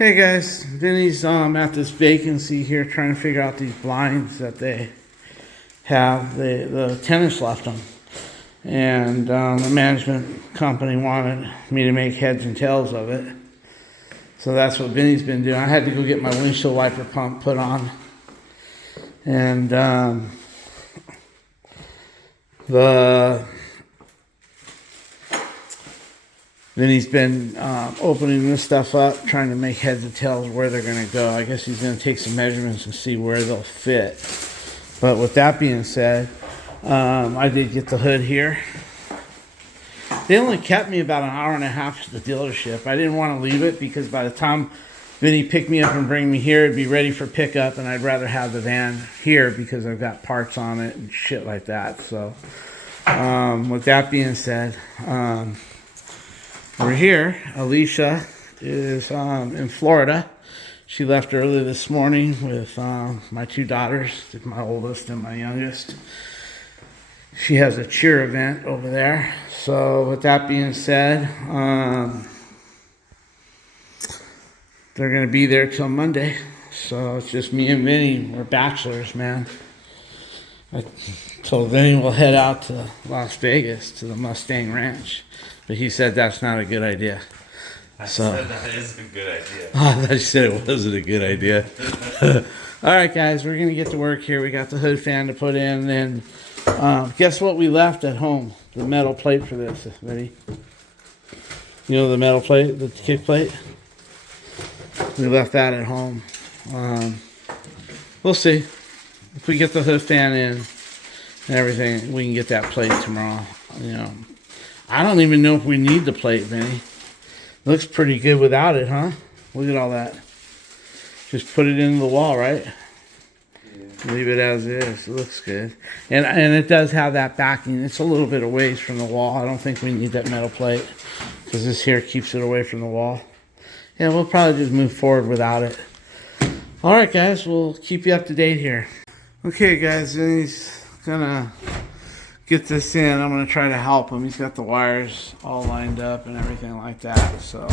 Hey guys, Vinny's at this vacancy here trying to figure out these blinds that they have. The tenants left them. And the management company wanted me to make heads and tails of it. So that's what Vinny's been doing. I had to go get my windshield wiper pump put on. And then he's been opening this stuff up, trying to make heads and tails where they're going to go. I guess he's going to take some measurements and see where they'll fit. But with that being said, I did get the hood here. They only kept me about an hour and a half at the dealership. I didn't want to leave it because by the time Vinny picked me up and bring me here, it'd be ready for pickup, and I'd rather have the van here because I've got parts on it and shit like that. So with that being said, we're here. Alicia is in Florida. She left early this morning with my two daughters, my oldest and my youngest. She has a cheer event over there. So with that being said, they're going to be there till Monday. So it's just me and Vinny. We're bachelors, man. I told Vinny we'll head out to Las Vegas to the Mustang Ranch. But he said that's not a good idea. I said that is a good idea. I thought you said it wasn't a good idea. All right, guys, we're going to get to work here. We got the hood fan to put in. And guess what we left at home? The metal plate for this. Ready? You know the metal plate, the kick plate? We left that at home. We'll see. If we get the hood fan in and everything, we can get that plate tomorrow. You know, I don't even know if we need the plate, Vinny. Looks pretty good without it, huh? Look at all that. Just put it into the wall, right? Yeah. Leave it as is. It looks good. And it does have that backing. It's a little bit away from the wall. I don't think we need that metal plate because this here keeps it away from the wall. Yeah, we'll probably just move forward without it. All right, guys. We'll keep you up to date here. Okay, guys. Vinny's gonna get this in. I'm going to try to help him. He's got the wires all lined up and everything like that. So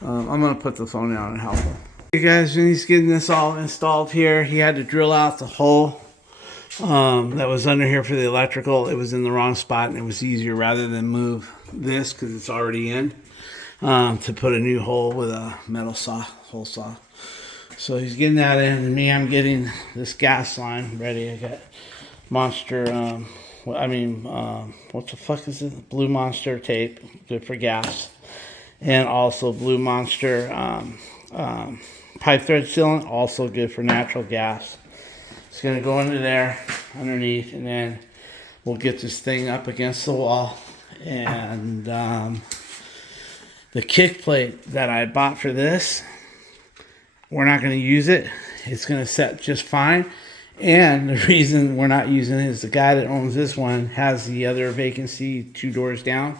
I'm going to put the phone down and help him. Okay, guys, when he's getting this all installed here, he had to drill out the hole that was under here for the electrical. It was in the wrong spot, and it was easier rather than move this because it's already in to put a new hole with a metal saw, hole saw. So he's getting that in, and me, I'm getting this gas line ready. I got Monster... what the fuck is it? Blue Monster tape, good for gas. And also Blue Monster pipe thread sealant, also good for natural gas. It's going to go into there, underneath, and then we'll get this thing up against the wall. And the kick plate that I bought for this, we're not going to use it. It's going to set just fine. And the reason we're not using it is the guy that owns this one has the other vacancy 2 doors down.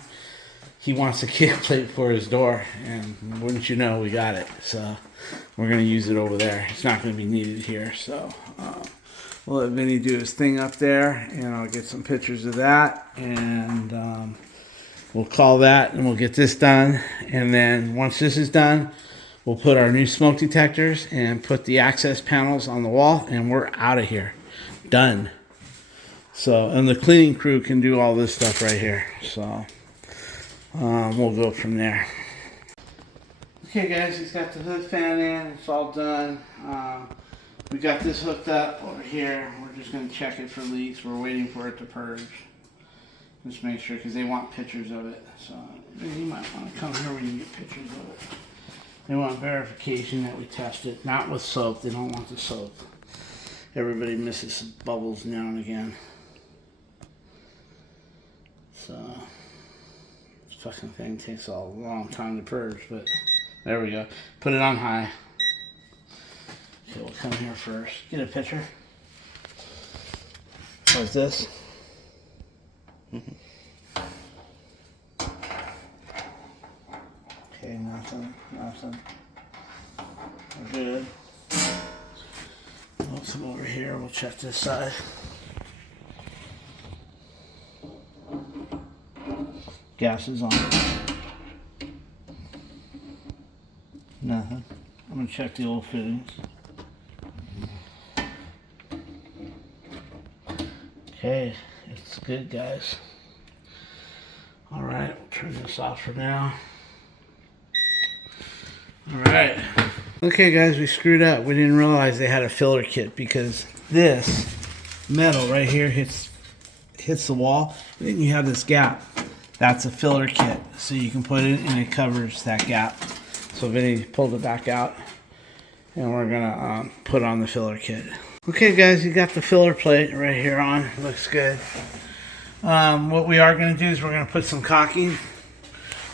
He wants a kick plate for his door, and wouldn't you know, we got it. So we're going to use it over there. It's not going to be needed here. So we'll let Vinny do his thing up there, and I'll get some pictures of that. And we'll call that, and we'll get this done. And then once this is done, we'll put our new smoke detectors and put the access panels on the wall, and we're out of here. Done. So, and the cleaning crew can do all this stuff right here. So, we'll go from there. Okay, guys, he's got the hood fan in. It's all done. We got this hooked up over here. We're just going to check it for leaks. We're waiting for it to purge. Just make sure, because they want pictures of it. So, you might want to come here when you get pictures of it. They want verification that we test it. Not with soap. They don't want the soap. Everybody misses bubbles now and again. So, this fucking thing takes a long time to purge, but there we go. Put it on high. Okay, we'll come here first. Get a picture. What's this? Okay, nothing. We're good. We'll come over here. We'll check this side. Gas is on. Nothing. I'm gonna check the old fittings. Okay, it's good, guys. All right, we'll turn this off for now. All right. Okay, guys, we screwed up. We didn't realize they had a filler kit because this metal right here hits the wall. Then you have this gap. That's a filler kit, so you can put it and it covers that gap. So Vinny pulled it back out, and we're gonna put on the filler kit. Okay, guys, you got the filler plate right here on. Looks good. What we are gonna do is we're gonna put some caulking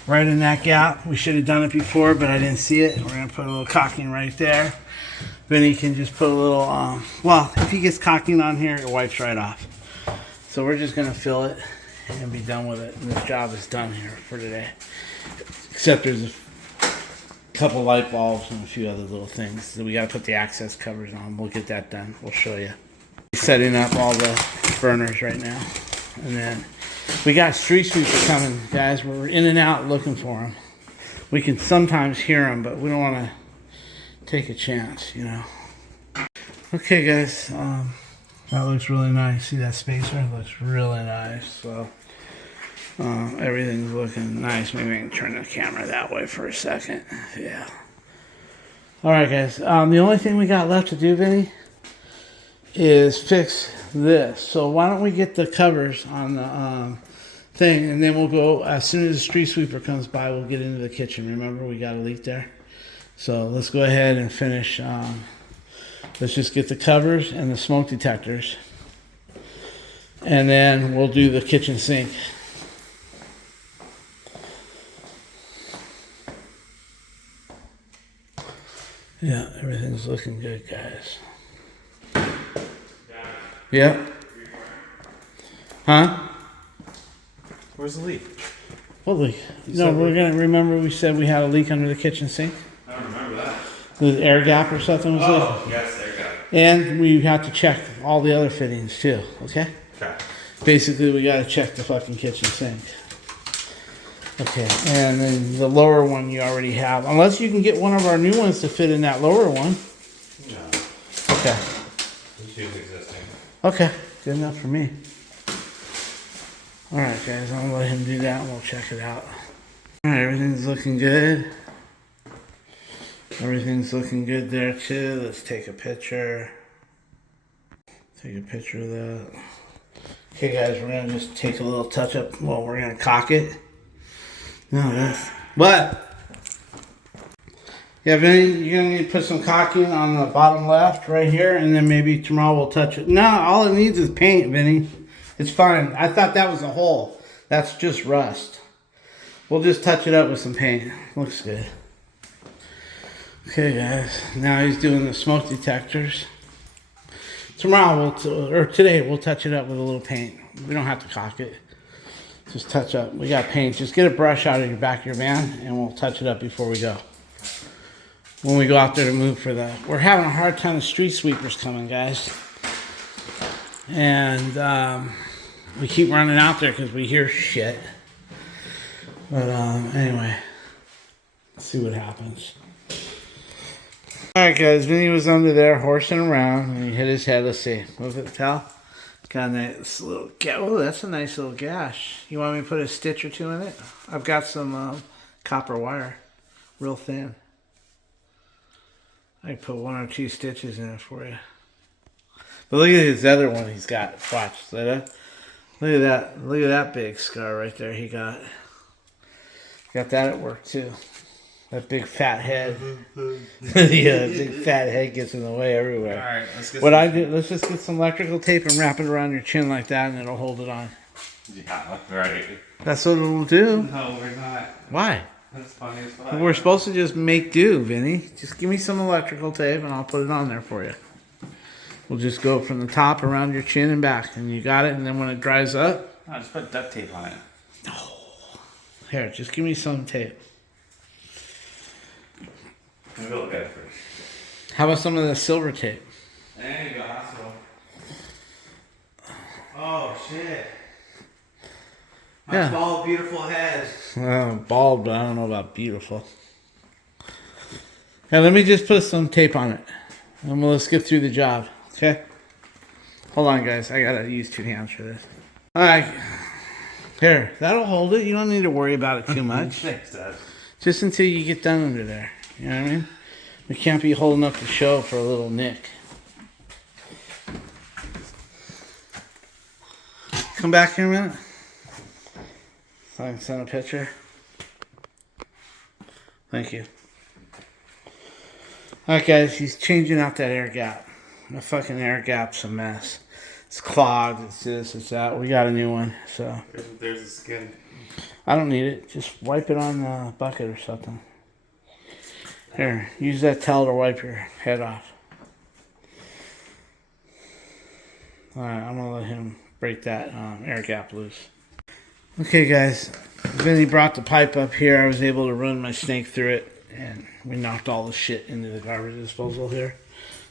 right in that gap. We should have done it before, but I didn't see it. We're gonna put a little caulking right there. Vinny can just put a little, well, if he gets caulking on here, it wipes right off. So we're just gonna fill it and be done with it. And this job is done here for today. Except there's a couple light bulbs and a few other little things. So we gotta put the access covers on. We'll get that done. We'll show you. Setting up all the burners right now. And then we got street sweeper coming, guys. We're in and out looking for them. We can sometimes hear them, but we don't want to take a chance, you know. Okay, guys. That looks really nice. See that spacer? It looks really nice. So everything's looking nice. Maybe I can turn the camera that way for a second. Yeah. All right, guys. The only thing we got left to do, Vinny, is fix this. So why don't we get the covers on the thing, and then we'll go, as soon as the street sweeper comes by, we'll get into the kitchen. Remember, we got a leak there. So let's go ahead and finish. Let's just get the covers and the smoke detectors, and then we'll do the kitchen sink. Yeah, everything's looking good, guys. Yep. Huh? Where's the leak? What leak? No, we're gonna remember we said we had a leak under the kitchen sink. I don't remember that. The air gap or something was Oh, yes, air gap. And we have to check all the other fittings too. Okay. Okay. Basically, we got to check the fucking kitchen sink. Okay, and then the lower one you already have, unless you can get one of our new ones to fit in that lower one. No. Okay. Just use existing. Okay, good enough for me. All right, guys, I'm gonna let him do that, and we'll check it out. All right, everything's looking good. Everything's looking good there too. Let's take a picture. Take a picture of that. Okay, guys, we're gonna just take a little touch up. Well, we're gonna caulk it. No, that's what. Yeah, Vinny, you're gonna need to put some caulking on the bottom left right here, and then maybe tomorrow we'll touch it. No, all it needs is paint, Vinny. It's fine. I thought that was a hole. That's just rust. We'll just touch it up with some paint. Looks good. Okay, guys. Now he's doing the smoke detectors. Tomorrow or today we'll touch it up with a little paint. We don't have to caulk it. Just touch up. We got paint. Just get a brush out of your back of your van, and we'll touch it up before we go. When we go out there to move for the, we're having a hard time with street sweepers coming, guys. And we keep running out there because we hear shit. But anyway, let's see what happens. Alright, guys, Vinny was under there horsing around and he hit his head. Let's see. Move it, towel. Got a nice little gash. Oh, that's a nice little gash. You want me to put a stitch or two in it? I've got some copper wire, real thin. I can put 1 or 2 stitches in it for you. But look at his other one he's got. Watch. Look at that. Look at that big scar right there he got. Got that at work too. That big fat head. Yeah, big fat head gets in the way everywhere. All right, let's get. Let's just get some electrical tape and wrap it around your chin like that, and it'll hold it on. Yeah, right. That's what it'll do. No, we're not. Why? That's funny as fuck. We're supposed to just make do, Vinny. Just give me some electrical tape, and I'll put it on there for you. We'll just go from the top around your chin and back, and you got it. And then when it dries up, I'll just put duct tape on it. here, just give me some tape. Maybe we'll look at it first. How about some of the silver tape? There you go, hospital. Oh shit. My Yeah. bald, beautiful head. Bald, but I don't know about beautiful. Hey, let me just put some tape on it. And let's get through the job. Okay? Hold on, guys. I gotta use 2 hands for this. Alright. Here. That'll hold it. You don't need to worry about it too much. Thanks, Dad. Just until you get done under there. You know what I mean? We can't be holding up the show for a little nick. Come back here a minute. So I can send a picture. Thank you. Alright guys, he's changing out that air gap. The fucking air gap's a mess. It's clogged, it's this, it's that. We got a new one, so. There's the skin. I don't need it. Just wipe it on the bucket or something. Here, use that towel to wipe your head off. Alright, I'm gonna let him break that air gap loose. Okay guys, Vinny brought the pipe up here. I was able to run my snake through it. And we knocked all the shit into the garbage disposal here.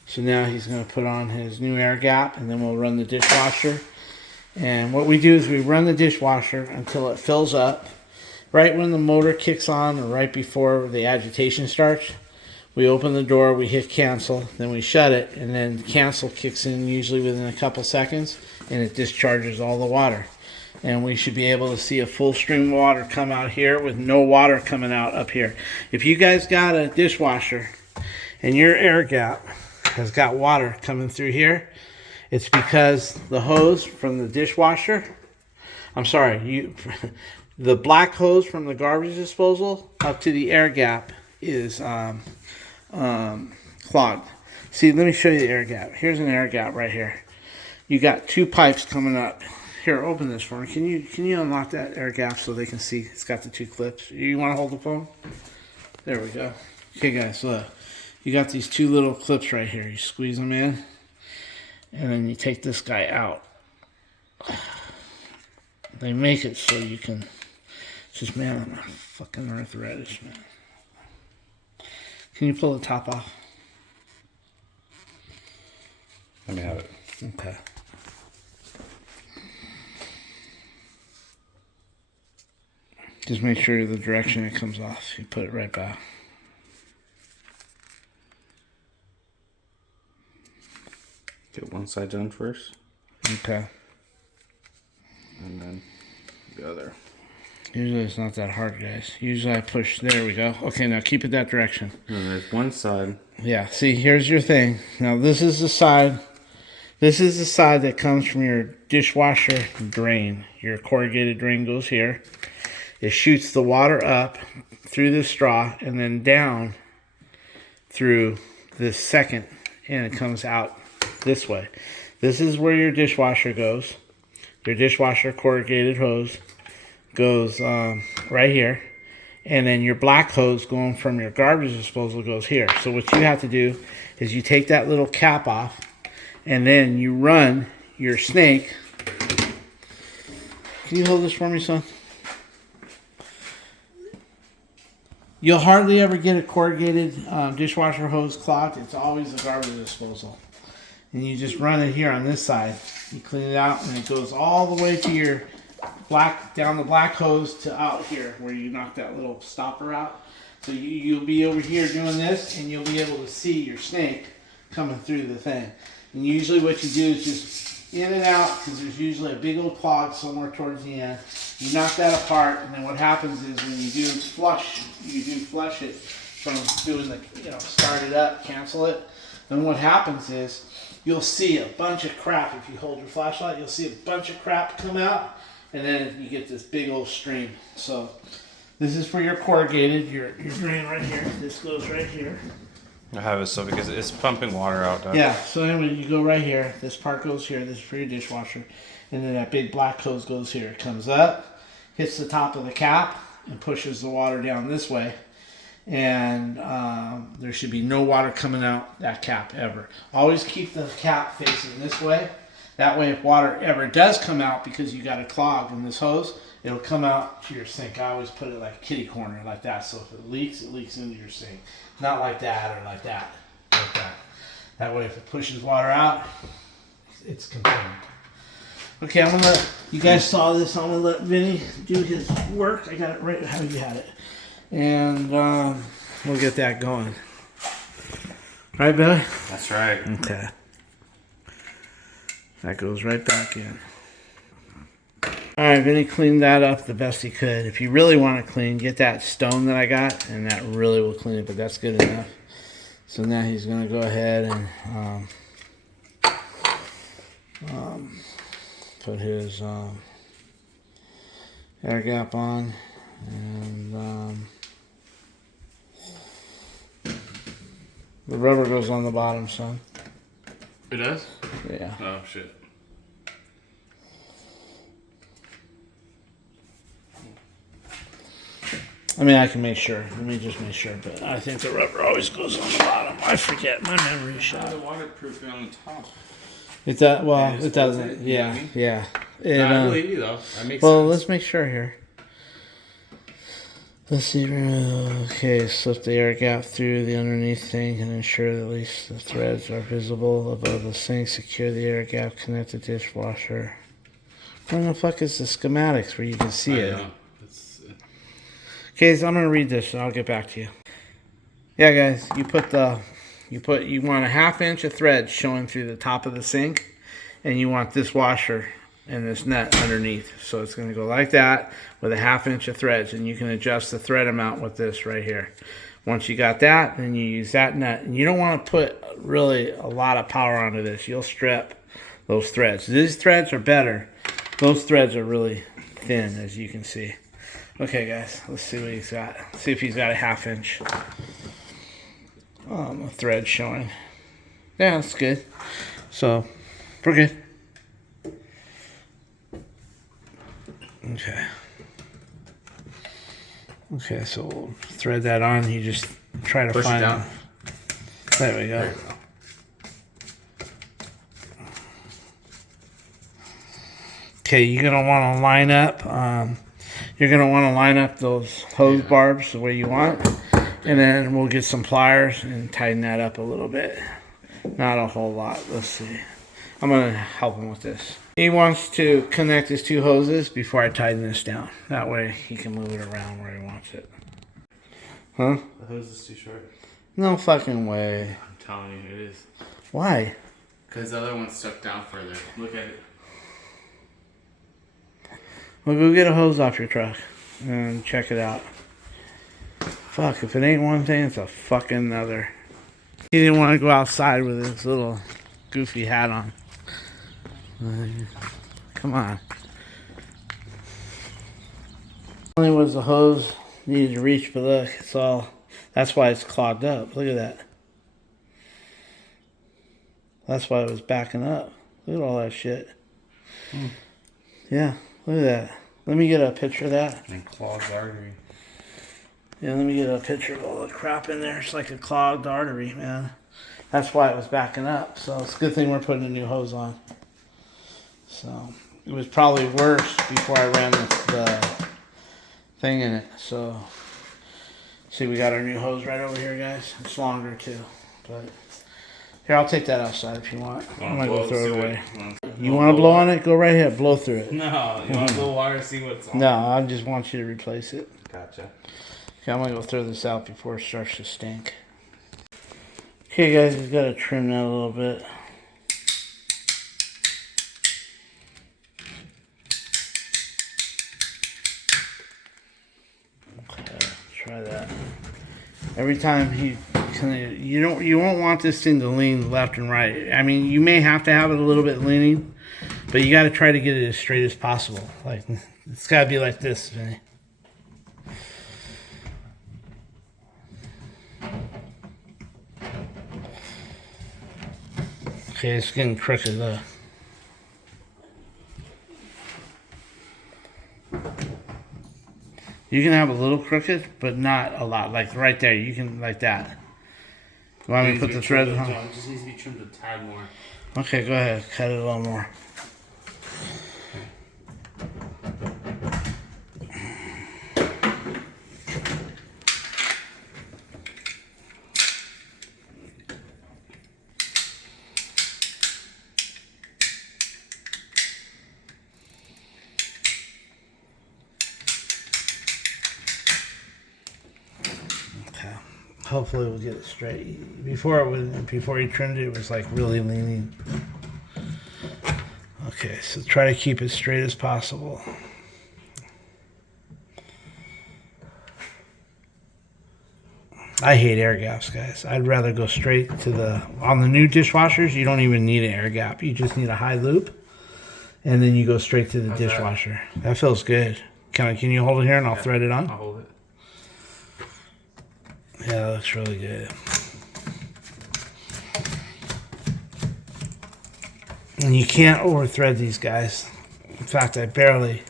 So now he's going to put on his new air gap, and then we'll run the dishwasher. And what we do is we run the dishwasher until it fills up. Right when the motor kicks on, or right before the agitation starts, we open the door, we hit cancel, then we shut it, and then cancel kicks in usually within a couple seconds, and it discharges all the water. And we should be able to see a full stream of water come out here with no water coming out up here. If you guys got a dishwasher and your air gap has got water coming through here, it's because the hose from the dishwasher, the black hose from the garbage disposal up to the air gap is clogged. See, let me show you the air gap. Here's an air gap right here. You got 2 pipes coming up. Here, open this for me. Can you unlock that air gap so they can see? It's got the 2 clips. You want to hold the phone? There we go. Okay, guys, look. You got these 2 little clips right here. You squeeze them in, and then you take this guy out. They make it so you can. Just, man, I'm a fucking arthritis, man. Can you pull the top off? Let me have it. Okay. Just make sure the direction it comes off. You put it right back. Get one side done first. Okay. And then the other. Usually it's not that hard, guys. Usually I push. There we go. Okay, now keep it that direction. And there's one side. Yeah, see, here's your thing. Now this is the side. This is the side that comes from your dishwasher drain. Your corrugated drain goes here. It shoots the water up through this straw and then down through this second, and it comes out this way. This is where your dishwasher goes. Your dishwasher corrugated hose goes right here, and then your black hose going from your garbage disposal goes here. So what you have to do is you take that little cap off, and then you run your snake. Can you hold this for me, son? You'll hardly ever get a corrugated dishwasher hose clogged. It's always a garbage disposal. And you just run it here on this side. You clean it out, and it goes all the way to your down the black hose to out here where you knock that little stopper out. So you'll be over here doing this, and you'll be able to see your snake coming through the thing. And usually what you do is just in and out, because there's usually a big old clog somewhere towards the end. You knock that apart, and then what happens is when you do flush it from doing the, start it up, cancel it. Then what happens is you'll see a bunch of crap. If you hold your flashlight, you'll see a bunch of crap come out, and then you get this big old stream. So this is for your corrugated, your drain right here. This goes right here. I have it so because it's pumping water out. Yeah, so anyway, you go right here. This part goes here. This is for your dishwasher. And then that big black hose goes here. It comes up, hits the top of the cap, and pushes the water down this way. And there should be no water coming out that cap ever. Always keep the cap facing this way. That way if water ever does come out because you got a clog in this hose, it'll come out to your sink. I always put it like kitty corner like that. So if it leaks into your sink. Not like that or like that. Like that. That way if it pushes water out, it's contained. Okay, I'm gonna let, you guys saw this, I'm gonna let Vinny do his work. I got it right how you had it. And we'll get that going. Right, Billy? That's right. Okay. That goes right back in. Alright, Vinny cleaned that up the best he could. If you really want to clean, get that stone that I got, and that really will clean it, but that's good enough. So now he's going to go ahead and put his air gap on, and the rubber goes on the bottom, son. It does? Yeah. Oh, shit. I mean, I can make sure. Let me just make sure, but I think the rubber always goes on the bottom. I forget. My memory's shot. The waterproof on the top. It does. Well, Yeah, it doesn't. it, you know what I mean? Yeah. It, I believe you, though. That makes well, sense. let's make sure here. Let's see. Okay, slip the air gap through the underneath thing and ensure that at least the threads are visible above the sink. Secure the air gap. Connect the dishwasher. Where the fuck is the schematics where you can see it? Okay, so I'm gonna read this and I'll get back to you. Yeah, guys, you want a 1/2 inch of thread showing through the top of the sink, and you want this washer and this nut underneath. So it's gonna go like that with a 1/2 inch of threads, and you can adjust the thread amount with this right here. Once you got that, then you use that nut, and you don't want to put really a lot of power onto this. You'll strip those threads. These threads are better. Those threads are really thin, as you can see. Okay, guys, let's see what he's got. See if he's got a 1/2 inch thread showing. Yeah, that's good. So, we're good. Okay. Okay, so we'll thread that on. You just try to Push find it down. There we go. There you go. Okay, you're gonna want to line up. You're gonna want to line up those hose barbs the way you want, and then we'll get some pliers and tighten that up a little bit. Not a whole lot. Let's see. I'm gonna help him with this. He wants to connect his 2 hoses before I tighten this down. That way he can move it around where he wants it. Huh? The hose is too short. No fucking way. I'm telling you, it is. Why? Because the other one's stuck down further. Look at it. Well, go get a hose off your truck and check it out. Fuck, if it ain't one thing, it's a fucking other. He didn't want to go outside with his little goofy hat on. Come on. Only was the hose needed to reach, but look, it's all. That's why it's clogged up. Look at that. That's why it was backing up. Look at all that shit. Yeah, look at that. Let me get a picture of that. And clogged artery. Yeah, let me get a picture of all the crap in there. It's like a clogged artery, man. That's why it was backing up. So it's a good thing we're putting a new hose on. So it was probably worse before I ran the thing in it. So see, we got our new hose right over here, guys. It's longer too, but here, I'll take that outside if you want. I'm gonna go throw it away. You want to blow on it? Go right ahead. Blow through it. No, you want to blow water, see what's on. No, I just want you to replace it. Gotcha. Okay, I'm gonna go throw this out before it starts to stink. Okay, guys, we've got to trim that a little bit. Okay, try that. Every time you won't want this thing to lean left and right. I mean, you may have to have it a little bit leaning, but you got to try to get it as straight as possible. Like, it's got to be like this, Vinny. Okay, it's getting crooked though. You can have a little crooked, but not a lot. Like right there, you can like that. You want me to put the thread on? It just needs to be trimmed a tad more. Okay, go ahead. Cut it a little more. hopefully we'll get it straight. Before he trimmed it, it was like really leaning. Okay, so try to keep it straight as possible. I hate air gaps, guys. I'd rather go straight to on the new dishwashers, you don't even need an air gap. You just need a high loop, and then you go straight to the How's dishwasher. That feels good. Can you hold it here and I'll thread it on? I'll hold it. Yeah, that looks really good. And you can't over thread these guys. In fact, I barely.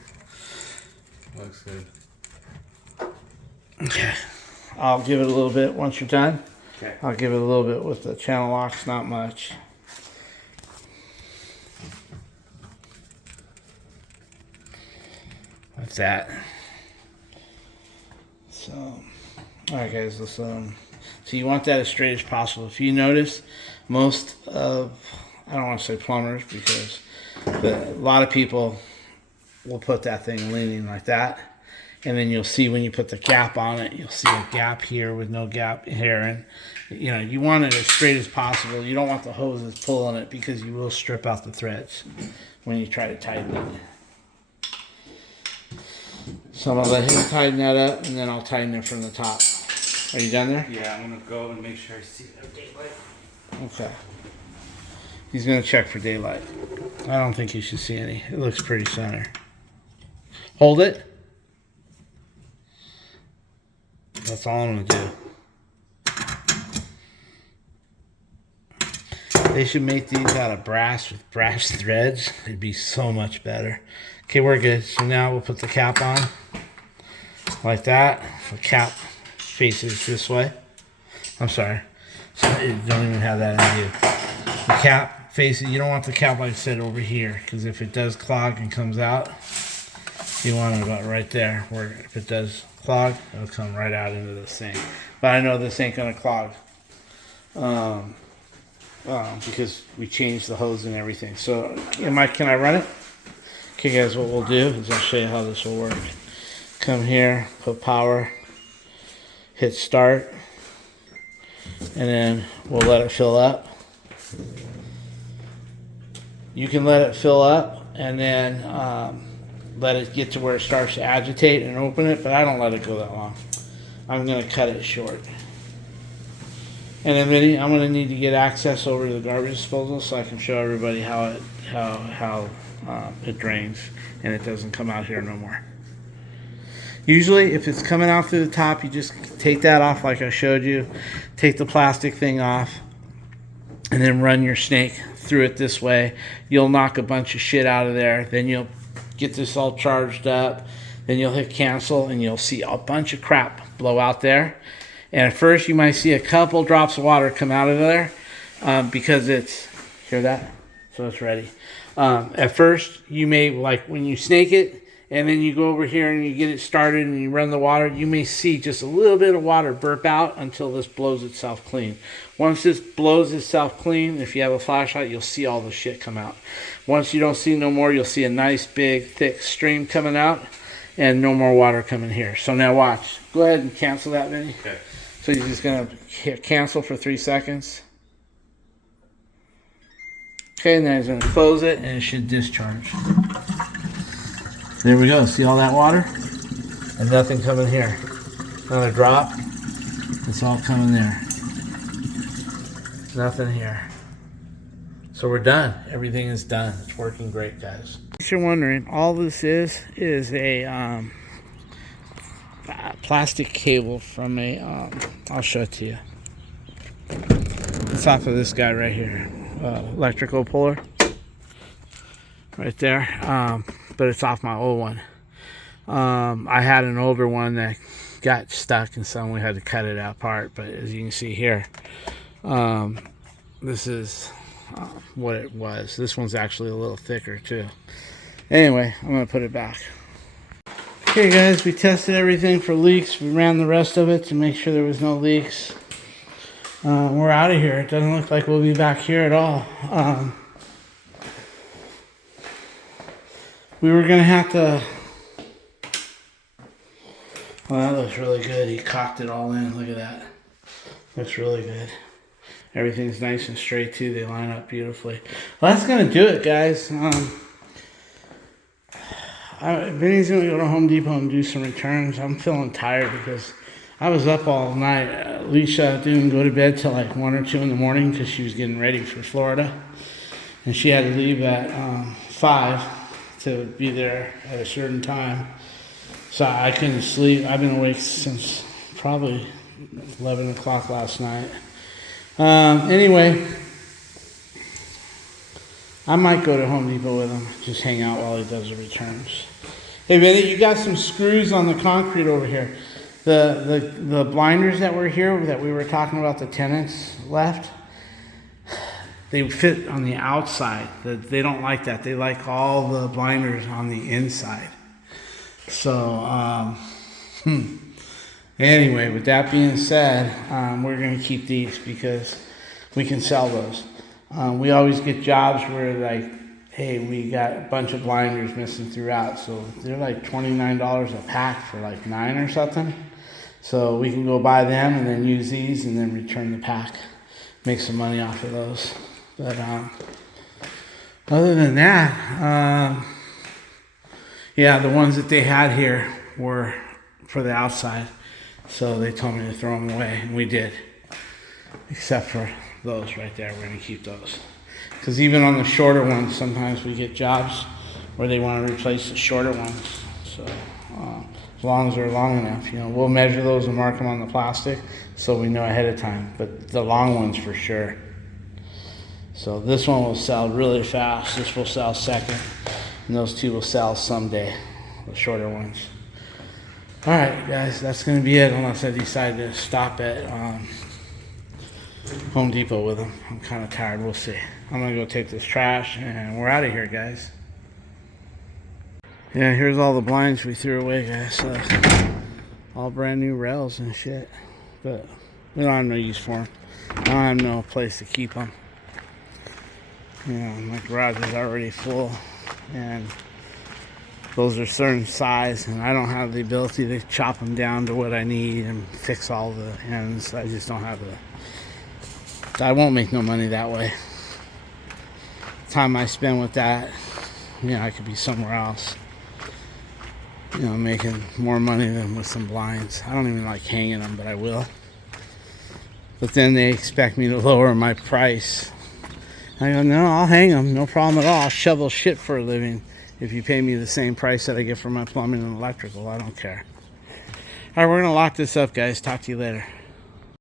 Looks good. Okay. I'll give it a little bit once you're done. Okay. I'll give it a little bit with the channel locks, not much. That's that. So, alright guys, let's so you want that as straight as possible. If you notice, most of, I don't want to say plumbers, because a lot of people will put that thing leaning like that. And then you'll see when you put the cap on it, you'll see a gap here with no gap here. And you want it as straight as possible. You don't want the hoses pulling it, because you will strip out the threads when you try to tighten it. So I'm going to let him tighten that up, and then I'll tighten it from the top. Are you done there? Yeah, I'm going to go and make sure I see the daylight. Okay. He's going to check for daylight. I don't think you should see any. It looks pretty center. Hold it. That's all I'm going to do. They should make these out of brass with brass threads. It'd be so much better. Okay, we're good. So now we'll put the cap on. Like that. The cap faces this way. I'm sorry. So it don't even have that in view. The cap faces, you don't want the cap, like I said, over here. Because if it does clog and comes out, you want it about right there. Where if it does clog, it'll come right out into this thing. But I know this ain't gonna clog because we changed the hose and everything. So can I run it? Okay guys, what we'll do is I'll show you how this will work. Come here, put power, hit start, and then we'll let it fill up. You can let it fill up and then let it get to where it starts to agitate and open it, but I don't let it go that long. I'm going to cut it short. And then Vinny, I'm going to need to get access over to the garbage disposal so I can show everybody how it drains and it doesn't come out here no more. Usually, if it's coming out through the top, you just take that off like I showed you. Take the plastic thing off and then run your snake through it this way. You'll knock a bunch of shit out of there. Then you'll get this all charged up. Then you'll hit cancel and you'll see a bunch of crap blow out there. And at first you might see a couple drops of water come out of there because it's, hear that? So it's ready. At first you may, like when you snake it and then you go over here and you get it started and you run the water, you may see just a little bit of water burp out until this blows itself clean. Once this blows itself clean, if you have a flashlight, you'll see all the shit come out. Once you don't see no more, you'll see a nice big thick stream coming out and no more water coming here. So now watch. Go ahead and cancel that, Vinny. Okay. So you're just going to cancel for 3 seconds. Okay, and then he's going to close it and it should discharge. There we go. See all that water? And nothing coming here. Another drop. It's all coming there. Nothing here. So we're done. Everything is done. It's working great, guys. If you're wondering, all this is a plastic cable from a, I'll show it to you. It's off of this guy right here. Electrical puller. Right there. But it's off my old one. I had an older one that got stuck and so we had to cut it apart. But as you can see here, this is what it was. This one's actually a little thicker too. Anyway, I'm going to put it back. Okay guys, we tested everything for leaks. We ran the rest of it to make sure there was no leaks. We're out of here. It doesn't look like we'll be back here at all. We were going to have to... Well, that looks really good. He cocked it all in. Look at that. Looks really good. Everything's nice and straight too. They line up beautifully. Well, that's gonna do it, guys. Vinny's gonna go to Home Depot and do some returns. I'm feeling tired because I was up all night. Alicia didn't go to bed till like 1 or 2 in the morning because she was getting ready for Florida, and she had to leave at 5 to be there at a certain time. So I couldn't sleep. I've been awake since probably 11 o'clock last night. Anyway, I might go to Home Depot with him, just hang out while he does the returns. Hey, Vinny, you got some screws on the concrete over here. The blinders that were here, that we were talking about, the tenants left, they fit on the outside. They don't like that. They like all the blinders on the inside. So, anyway, with that being said, we're going to keep these because we can sell those. We always get jobs where, like, hey, we got a bunch of blinders missing throughout. So they're like $29 a pack for like 9 or something. So we can go buy them and then use these and then return the pack. Make some money off of those. But other than that, yeah, the ones that they had here were for the outside. So they told me to throw them away, and we did. Except for those right there. We're going to keep those. Because even on the shorter ones, sometimes we get jobs where they want to replace the shorter ones. So as long as they're long enough, we'll measure those and mark them on the plastic so we know ahead of time. But the long ones for sure. So this one will sell really fast. This will sell second. And those two will sell someday, the shorter ones. All right, guys, that's going to be it unless I decide to stop at Home Depot with them. I'm kind of tired. We'll see. I'm going to go take this trash, and we're out of here, guys. Yeah, here's all the blinds we threw away, guys. All brand new rails and shit. But we don't have no use for them. I don't have no place to keep them. My garage is already full, and those are certain size, and I don't have the ability to chop them down to what I need and fix all the ends. I just don't have I won't make no money that way. The time I spend with that, I could be somewhere else, making more money than with some blinds. I don't even like hanging them, but I will. But then they expect me to lower my price. I go, no, I'll hang them, no problem at all. I'll shovel shit for a living if you pay me the same price that I get for my plumbing and electrical. I don't care. All right, we're going to lock this up, guys. Talk to you later.